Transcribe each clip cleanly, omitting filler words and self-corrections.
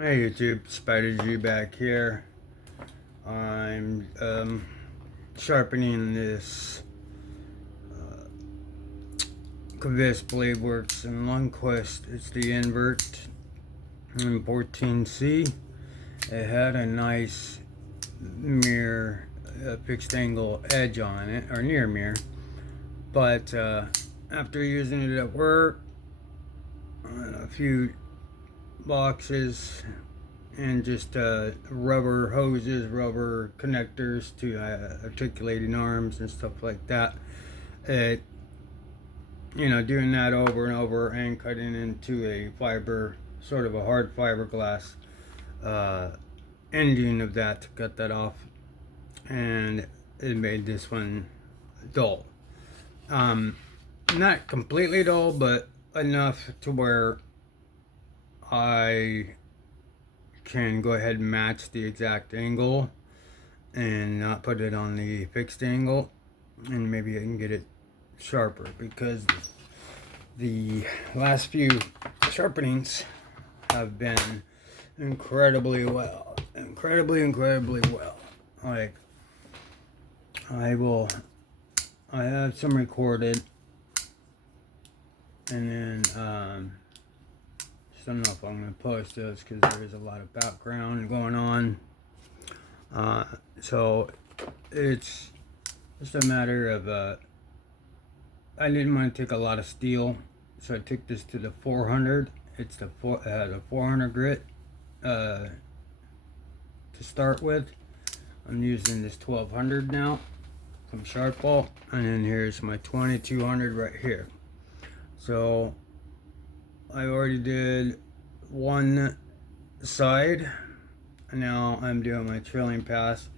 Hey YouTube, Spider G back here. I'm sharpening this Qvist Blade Works in Qvist. It's the invert in 14C. It had a nice mirror, fixed angle edge on it, or near mirror. But after using it at work, on a few boxes, and just rubber hoses, rubber connectors to articulating arms and stuff like that. It, doing that over and over and cutting into a fiber, sort of a hard fiberglass ending of that to cut that off, and it made this one dull. Not completely dull, but enough to where I can go ahead and match the exact angle and not put it on the fixed angle, and maybe I can get it sharper, because the last few sharpenings have been incredibly well. Like, I have some recorded, and then just don't know if I'm going to post those because there is a lot of background going on. So it's just a matter of I didn't want to take a lot of steel, so I took this to the 400. It's the 400 grit to start with. I'm using this 1200 now from Sharpball, and then here's my 2200 right here. So I already did one side, and now I'm doing my trailing pass.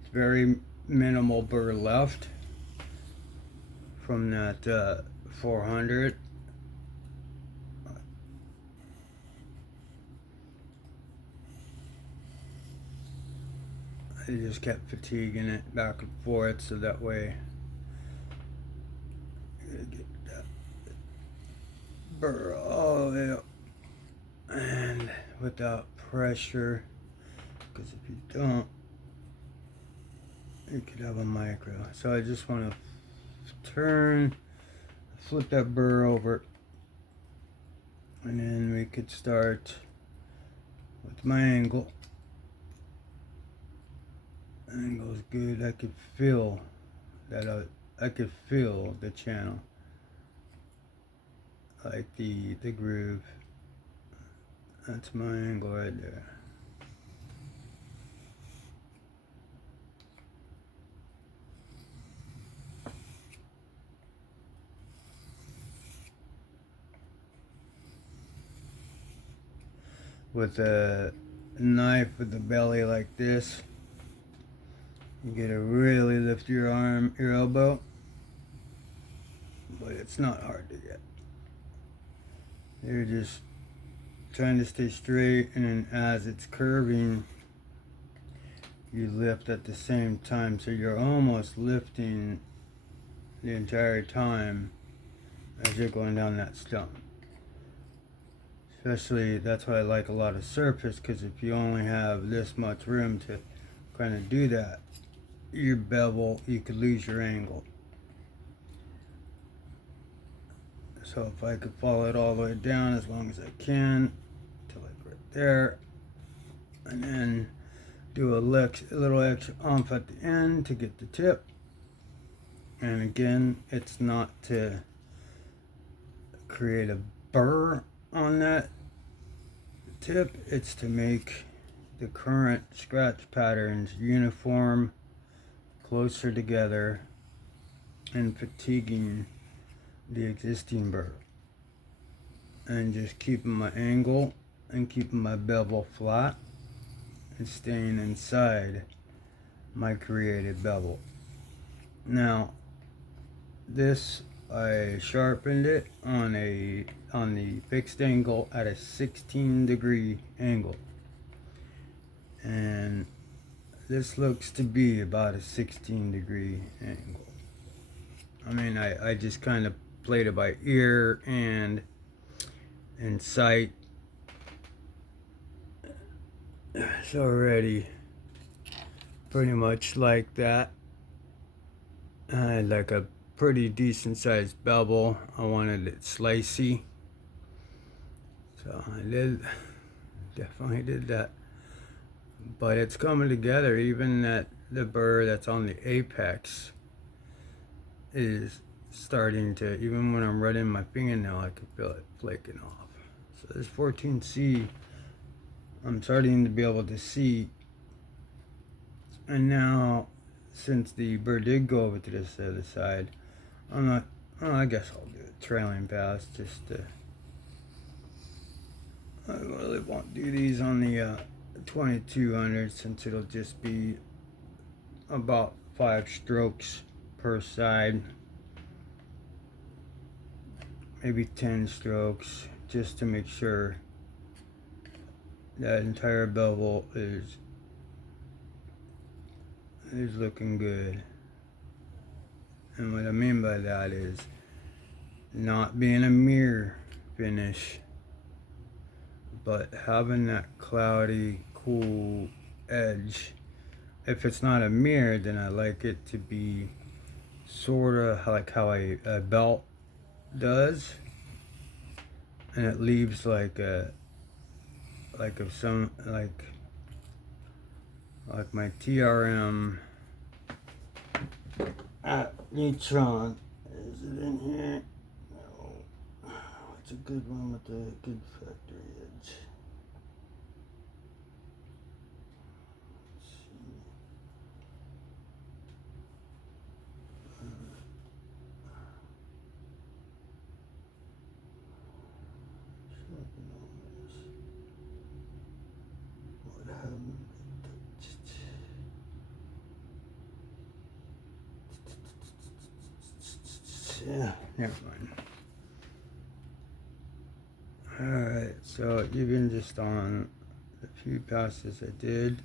It's very minimal burr left from that 400. I just kept fatiguing it back and forth, so that way get that burr all the way up and without pressure, because if you don't, you could have a micro. So I just want to flip that burr over, and then we could start with my angle. Angle's good. I could feel that. I could feel the channel, like the groove. That's my angle right there. With a knife with the belly like this, you get to really lift your arm, your elbow, but it's not hard to get. You're just trying to stay straight, and then as it's curving, you lift at the same time, so you're almost lifting the entire time as you're going down that stump. Especially, that's why I like a lot of surface, because if you only have this much room to kind of do that, your bevel, you could lose your angle. So if I could follow it all the way down as long as I can to like right there, and then do a little extra oomph at the end to get the tip. And again, it's not to create a burr on that tip, it's to make the current scratch patterns uniform, closer together, and fatiguing the existing burr, and just keeping my angle and keeping my bevel flat and staying inside my created bevel. Now this, I sharpened it on the fixed angle at a 16-degree angle, and this looks to be about a 16-degree angle. I mean, I just kind of played it by ear and sight, It's already pretty much like that. I had like a pretty decent sized bevel. I wanted it slicey, so I definitely did that. But it's coming together. Even that the burr that's on the apex is starting to, even when I'm running my fingernail, I can feel it flaking off. So this 14C, I'm starting to be able to see. And now, since the burr did go over to this other side, I'm not, well, I guess I'll do a trailing pass just to, I really won't do these on the 2200 since it'll just be about 5 strokes per side, maybe 10 strokes, just to make sure that entire bevel is looking good. And what I mean by that is not being a mirror finish, but having that cloudy, cool edge. If it's not a mirror, then I like it to be sort of like how a belt does, and it leaves like a if some like my TRM at Neutron. Is it in here? No. It's a good one with a good factory edge. Yeah, never mind. Alright, so even just on the few passes I did,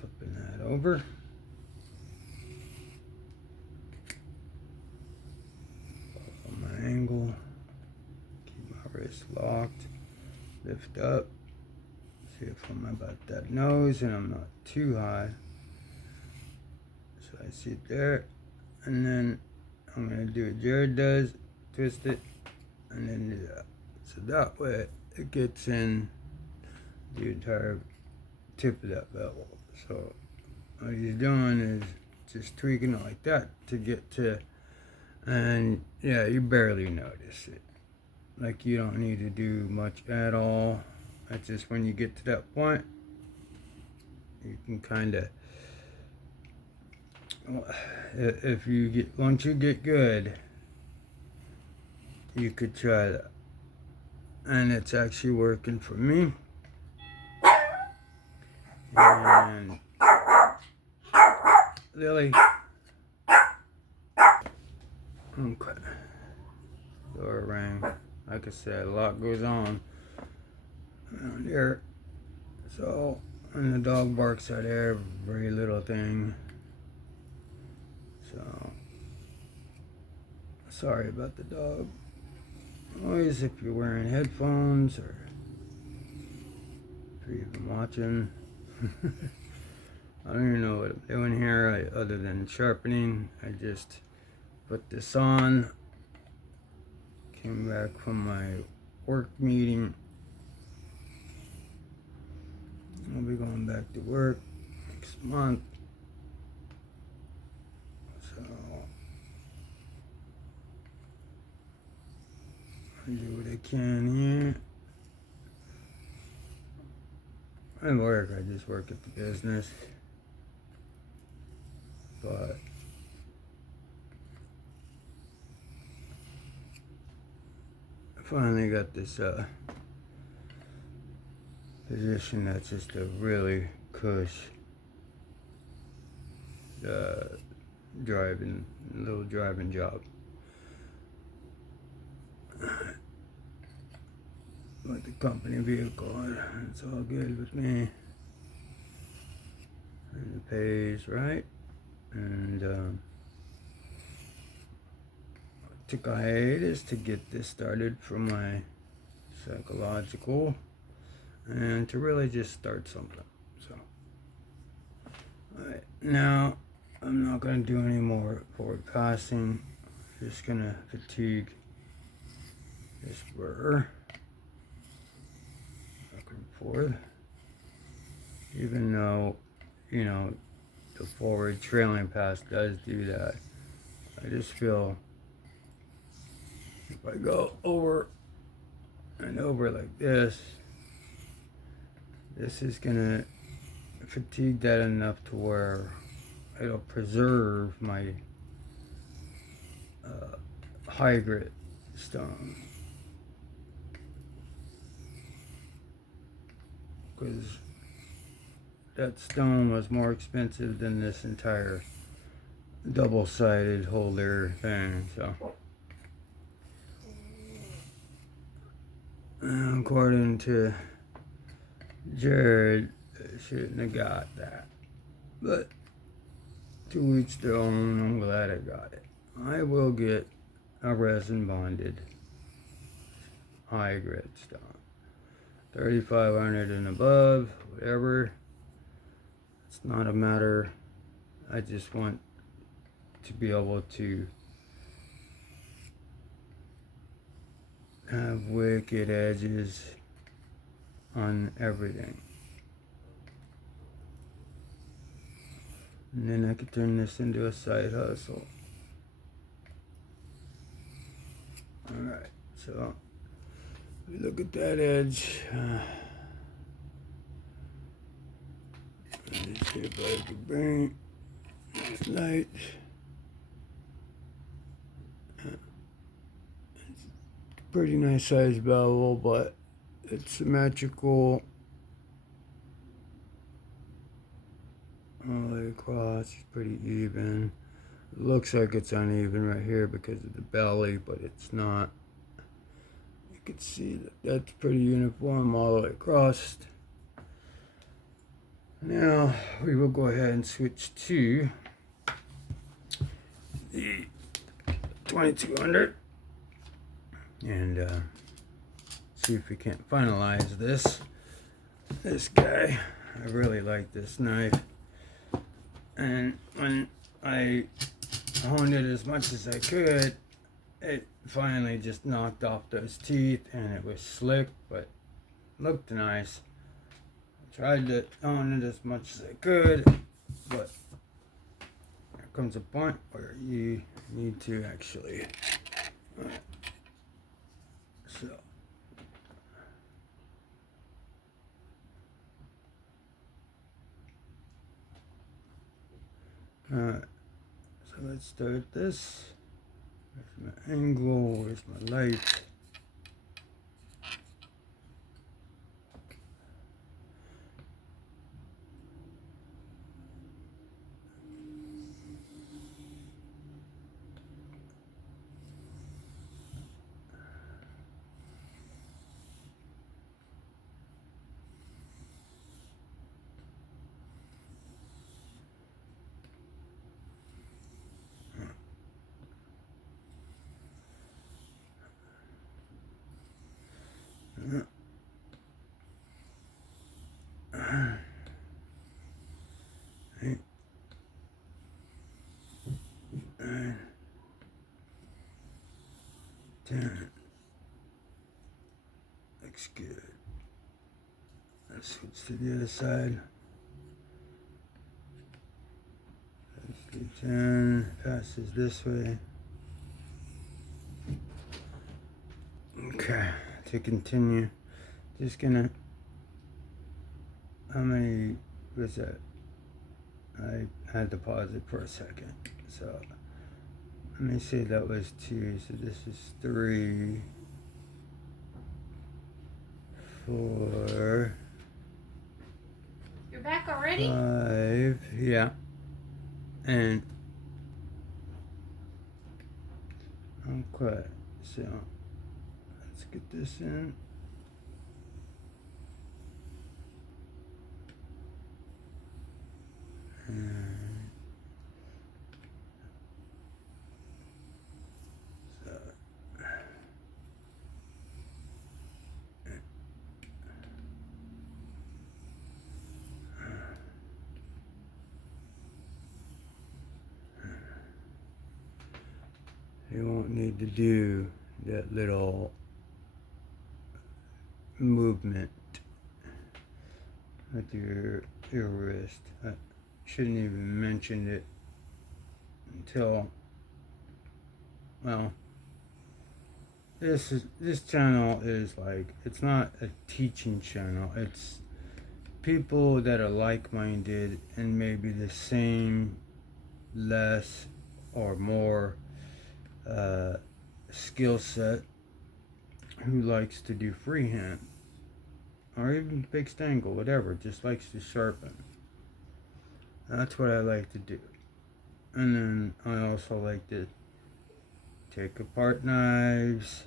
flipping that over. Follow my angle, keep my wrist locked, lift up, see if I'm about that nose and I'm not too high. So I see it there, and then I'm going to do what Jared does, twist it, and then do that. So that way it gets in the entire tip of that bevel. So what he's doing is just tweaking it like that to get to, and yeah, you barely notice it. Like you don't need to do much at all. That's just when you get to that point, you can kind of, if you get, once you get good, you could try that. And it's actually working for me. And Lily, okay, door rang. Like I said, a lot goes on around here. So, and the dog barks at every little thing. So, sorry about the dog noise if you're wearing headphones or if you're even watching. I don't even know what I'm doing here other than sharpening. I just put this on, came back from my work meeting. I'll be going back to work next month. So I do what I can here. I work, I just work at the business. But I finally got this position that's just a really cush little driving job. With the company vehicle, it's all good with me. And it pays right. And took a hiatus to get this started for my psychological, and to really just start something. So, alright, now I'm not going to do any more forward passing. I'm just going to fatigue this burr back and forth, even though, you know, the forward trailing pass does do that. I just feel if I go over and over like this, this is gonna fatigue that enough to where it'll preserve my high grit stone, because that stone was more expensive than this entire double-sided holder thing. So according to Jared, I shouldn't have got that, but to each their own. I'm glad I got it. I will get a resin bonded high grit stone, 3500 and above, whatever. It's not a matter. I just want to be able to have wicked edges on everything. And then I could turn this into a side hustle. Alright, so look at that edge. Let's see if I can bring this light. It's a pretty nice size bevel, but it's symmetrical all the way across. It's pretty even. It looks like it's uneven right here because of the belly, but it's not. You can see that that's pretty uniform all the way across. Now we will go ahead and switch to the 2200 and see if we can't finalize this guy. I really like this knife, and when I honed it as much as I could, it finally just knocked off those teeth, and it was slick but looked nice. I tried to hone it as much as I could, but there comes a point where you need to actually so alright, so let's start this. Where's my angle? Where's my light? Eight, 9, 10. Looks good. Let's switch to the other side. Let's do 10. Passes this way. Okay, to continue, just gonna, how many was that? I had to pause it for a second. So let me say that was 2. So this is 3, 4. You're back already? 5, yeah. And okay, so let's get this in. And so You won't need to do that little movement with your wrist. I shouldn't even mention it until, well, this channel is like, it's not a teaching channel. It's people that are like-minded and maybe the same, less or more skill set, who likes to do freehand or even fixed angle, whatever, just likes to sharpen. That's what I like to do. And then I also like to take apart knives.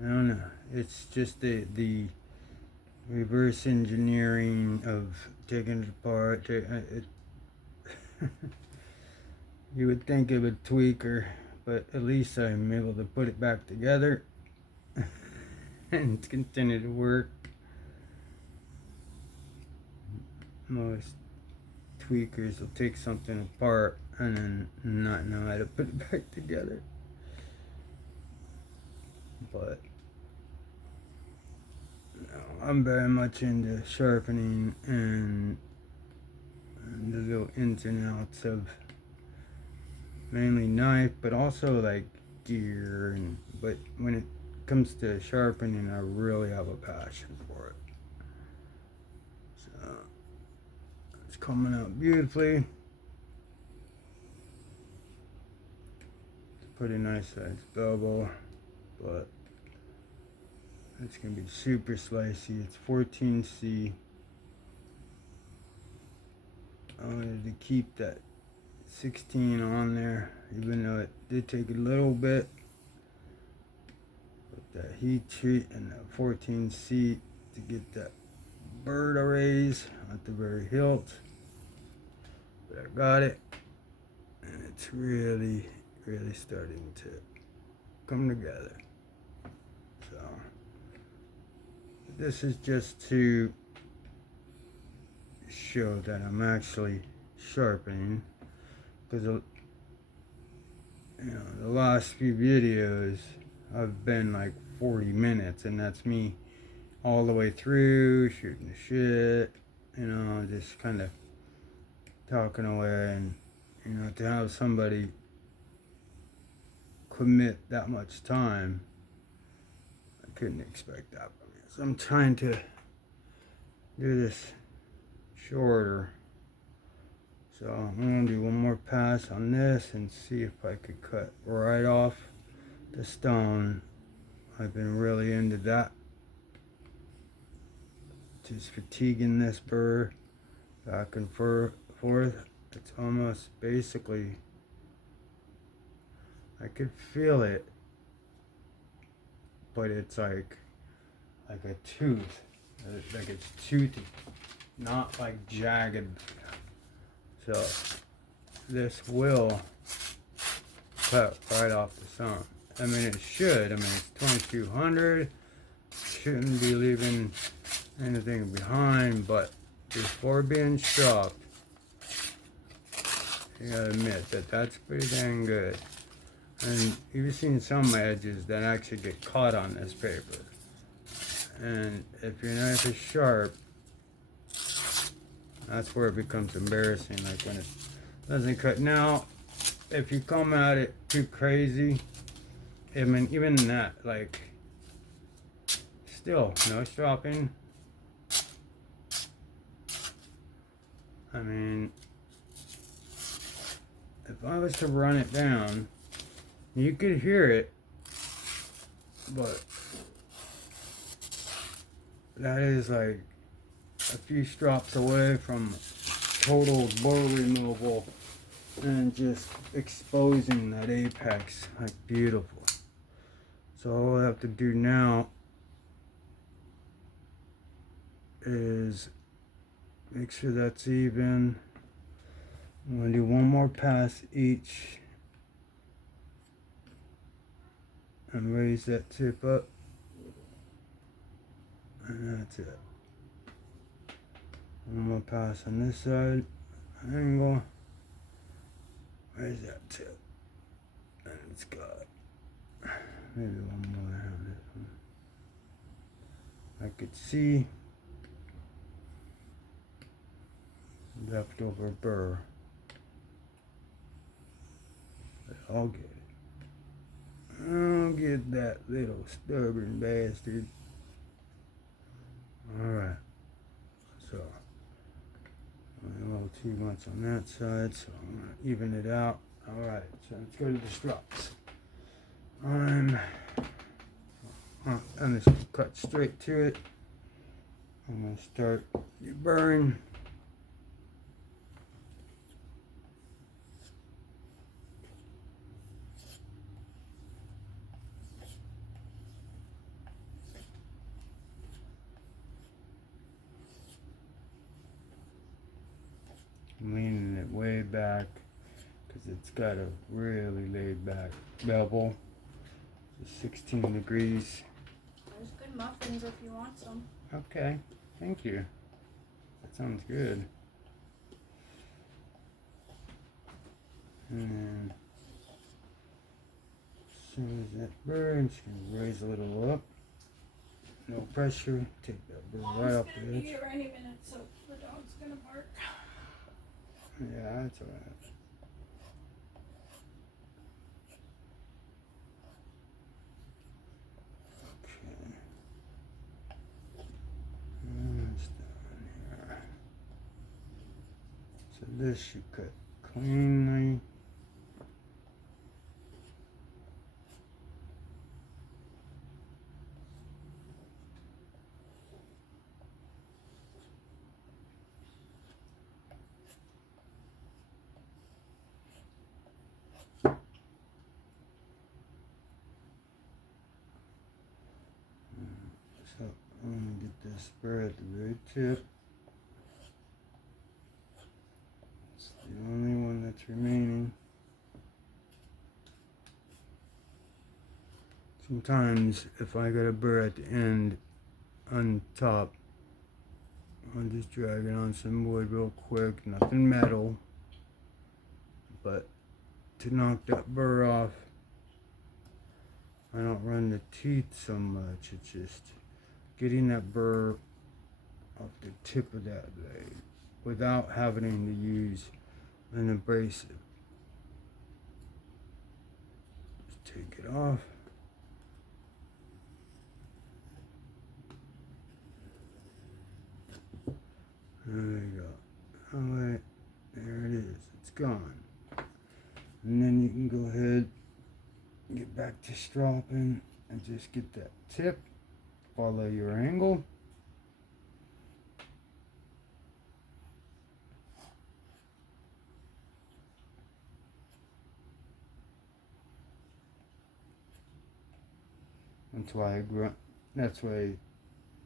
I don't know, it's just the reverse engineering of taking it apart. You would think it would tweaker, but at least I'm able to put it back together and continue to work. Most tweakers will take something apart and then not know how to put it back together. But no, I'm very much into sharpening and the little ins and outs of mainly knife, but also like gear. But when it comes to sharpening, I really have a passion for it. So it's coming out beautifully. It's a pretty nice size bevel, but it's gonna be super slicey. It's 14C. I wanted to keep that 16 on there, even though it did take a little bit with that heat treat and that 14C to get that bird raise at the very hilt. But I got it, and it's really starting to come together. So this is just to show that I'm actually sharpening, because the last few videos I've been like 40 minutes, and that's me all the way through shooting the shit, just kind of talking away. And to have somebody commit that much time, I couldn't expect that from you. So I'm trying to do this shorter. So I'm gonna do one more pass on this and see if I could cut right off the stone. I've been really into that. Just fatiguing this burr back and forth. It's almost basically, I could feel it, but it's like a tooth, like it's toothy, not like jagged. So this will cut right off the stone. I mean, it should. I mean, it's 2200. Shouldn't be leaving anything behind, but before being sharp, you gotta admit that that's pretty dang good. And you've seen some edges that actually get caught on this paper. And if your knife is sharp, that's where it becomes embarrassing, like when it doesn't cut. Now, if you come at it too crazy, I mean, even that, like, still, no stropping. I mean, if I was to run it down, you could hear it, but that is like a few strops away from total burr removal and just exposing that apex like beautiful. So all I have to do now is make sure that's even. I'm going to do one more pass each and raise that tip up, and that's it. One more pass on this side, angle, raise that tip, and it's got maybe one more on this one. I could see leftover burr. But I'll get it. I'll get that little stubborn bastard. Alright. So, a little too much on that side, so I'm going to even it out. Alright, so let's go to the strops. I'm just going to cut straight to it. I'm going to start the burn. I'm leaning it way back because it's got a really laid back bevel. It's 16 degrees. There's good muffins if you want some. Okay, thank you. That sounds good. And then, as soon as that burr, I'm just going to raise a little up. No pressure. Take that burr right off the edge. Mom's gonna be here any minute, so the dog's gonna bark. Yeah, that's alright. Okay. That's down here. So this should cut cleanly. So I'm going to get this burr at the very tip. It's the only one that's remaining. Sometimes if I got a burr at the end on top, I'll just drag it on some wood real quick, nothing metal. But to knock that burr off, I don't run the teeth so much. It's just getting that burr off the tip of that blade without having to use an abrasive. Just take it off. There you go. Alright, there it is. It's gone. And then you can go ahead and get back to stropping and just get that tip. Follow your angle. That's why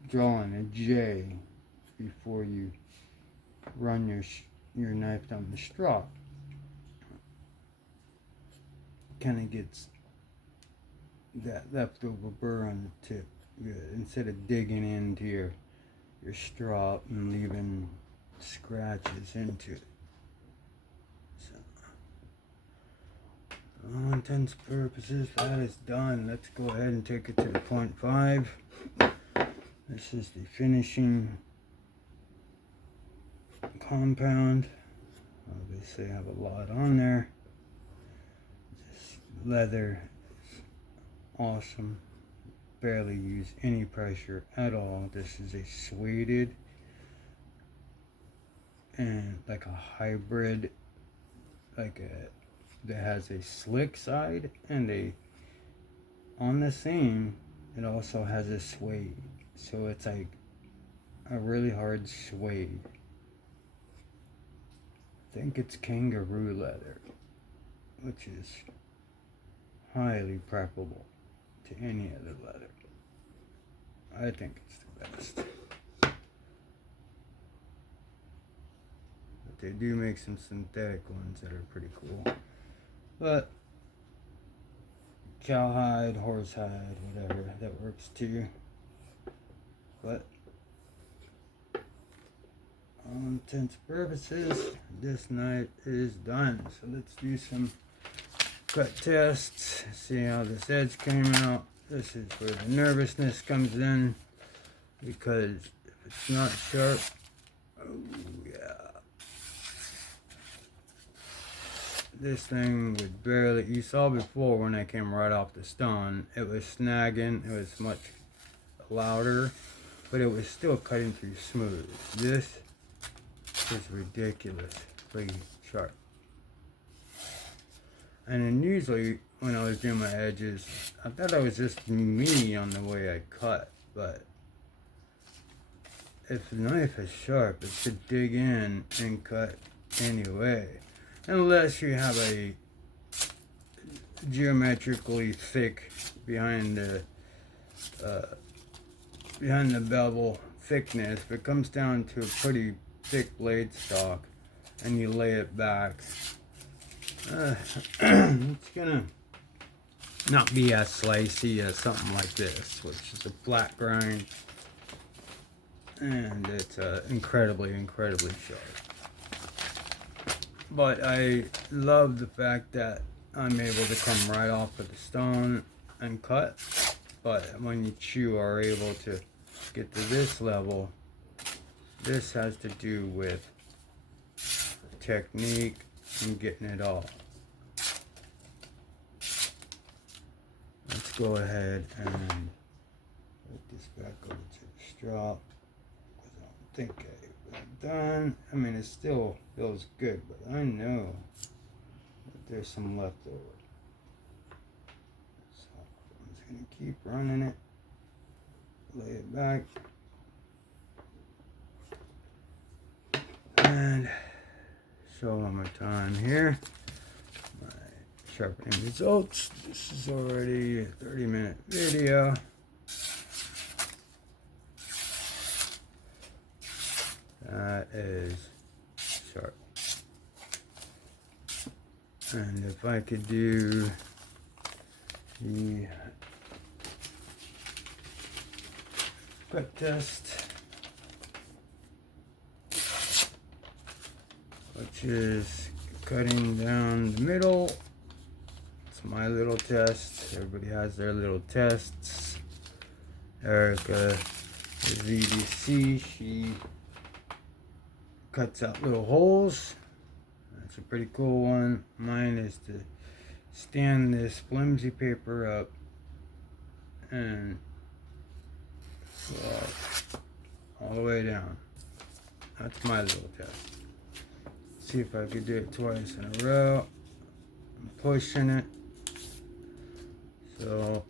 drawing a J before you run your knife down the strop kind of gets that leftover burr on the tip good, instead of digging into your strop and leaving scratches into it. So, for all intents and purposes, that is done. Let's go ahead and take it to the 0.5. This is the finishing compound. Obviously I have a lot on there. This leather is awesome. Barely use any pressure at all. This is a suede and like a hybrid, that has a slick side, and on the seam it also has a suede, so it's like a really hard suede. I think it's kangaroo leather, which is highly preferable to any other leather. I think it's the best. But they do make some synthetic ones that are pretty cool. But cowhide, horsehide, whatever, that works too. But all intents and purposes, this knife is done. So let's do some cut tests. See how this edge came out. This is where the nervousness comes in, because if it's not sharp, oh yeah, this thing would barely, you saw before when I came right off the stone, it was snagging, it was much louder, but it was still cutting through smooth. This is ridiculously sharp. And then usually when I was doing my edges, I thought it was just me on the way I cut, but if the knife is sharp, it should dig in and cut anyway. Unless you have a geometrically thick behind the bevel thickness. If it comes down to a pretty thick blade stock and you lay it back, it's gonna not be as slicey as something like this, which is a flat grind, and it's incredibly sharp. But I love the fact that I'm able to come right off of the stone and cut. But when you are able to get to this level, this has to do with technique and getting it all. Let's go ahead and put this back over to the strap, because I don't think I've done. I mean, it still feels good, but I know that there's some left over. So I'm just going to keep running it, lay it back, and show one more time here my sharpening results. This is already a 30-minute video. That is sharp. And if I could do the cut test, which is cutting down the middle. It's my little test. Everybody has their little tests. Erica is VDC. She cuts out little holes. That's a pretty cool one. Mine is to stand this flimsy paper up and all the way down. That's my little test. See if I could do it twice in a row. I'm pushing it. So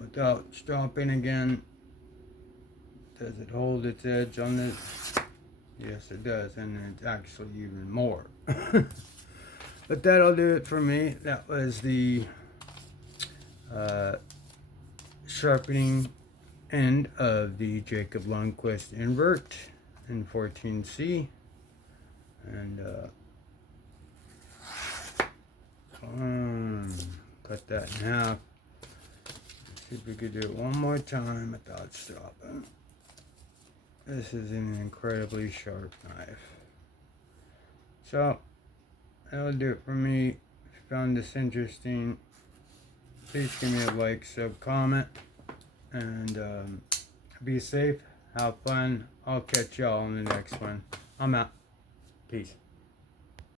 without stopping again, does it hold its edge on this? Yes, it does, and it's actually even more. But that'll do it for me. That was the sharpening end of the Jacob Qvist Invert in 14C. And cut that in half. Let's see if we could do it one more time without stopping. This is an incredibly sharp knife. So that'll do it for me. If you found this interesting, please give me a like, sub, comment, and be safe, have fun. I'll catch y'all in the next one. I'm out. Peace.